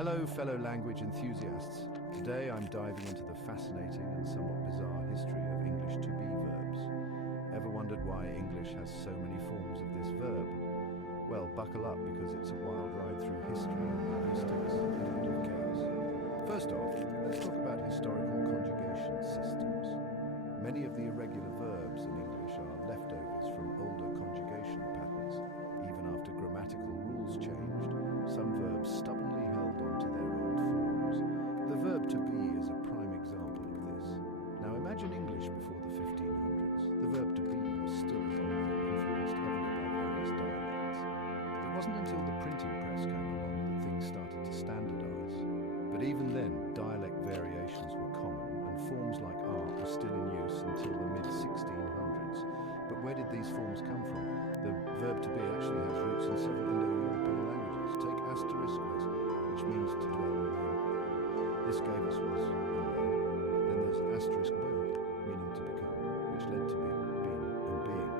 Hello, fellow language enthusiasts. Today I'm diving into the fascinating and somewhat bizarre history of English to-be verbs. Ever wondered why English has so many forms of this verb? Well, buckle up because it's a wild ride through history and linguistics and a bit of chaos. First off, let's talk about historical conjugation systems. Many of the irregular verbs in English are leftovers from older conjugation patterns. Even after grammatical rules changed, some verbs stubbornly held on to their old forms. The verb to be is a prime example of this. Now imagine English before the 1500s. The verb to be was still evolving, influenced heavily by various dialects. It wasn't until the printing press came along that things started to standardize. But even then, dialect variations were common, and forms like art were still in use until the mid-1600s. But where did these forms come from? The verb to be actually has roots in several Indo-European languages. Take asterisk was, which means to dwell or remain. This gave us was, unravel. Then there's asterisk verb, meaning to become, which led to be, being, and being.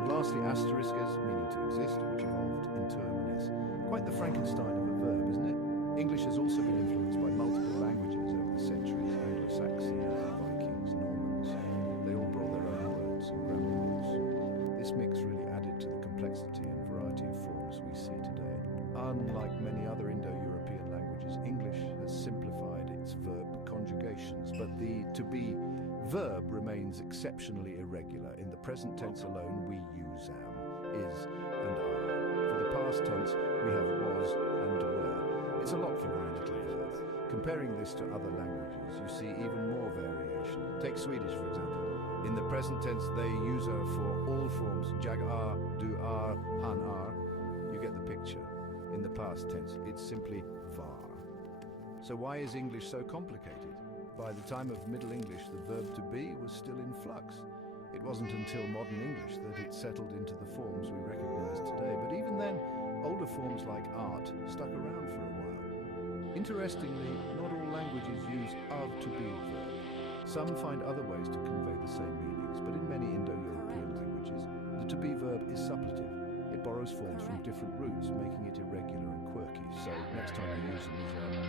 And lastly, asterisk is, meaning to exist, which evolved in term and is. Quite the Frankenstein of a verb, isn't it? English has also been influenced by multiple languages over the centuries, Anglo-Saxons, Vikings, Normans. They all brought their own words and grammar rules. This mix really added to the complexity and variety of forms we see today. Unlike many other Indo-European languages, English has simplified its verb conjugations, but the to-be verb remains exceptionally irregular. In the present tense alone, we use am, is, and are. For the past tense, we have was and were. It's a lot for one little verb. Comparing this to other languages, you see even more variation. Take Swedish, for example. In the present tense, they use her for all forms, jag are, du are, han are. You get the picture. In the past tense, it's simply var. So why is English so complicated? By the time of Middle English, the verb to be was still in flux. It wasn't until modern English that it settled into the forms we recognize today. But even then, older forms like art stuck around for a while. Interestingly, not all languages use of to be verb. Some find other ways to convey the same meanings, but in many Indo-European languages, the to be verb is suppletive. It borrows forms from different roots, making it irregular and quirky. So next time you use it as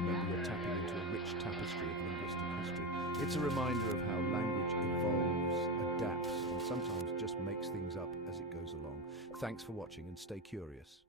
remember you're tapping into a rich tapestry of linguistic history. It's a reminder of how language evolves, adapts, and sometimes just makes things up as it goes along. Thanks for watching and stay curious.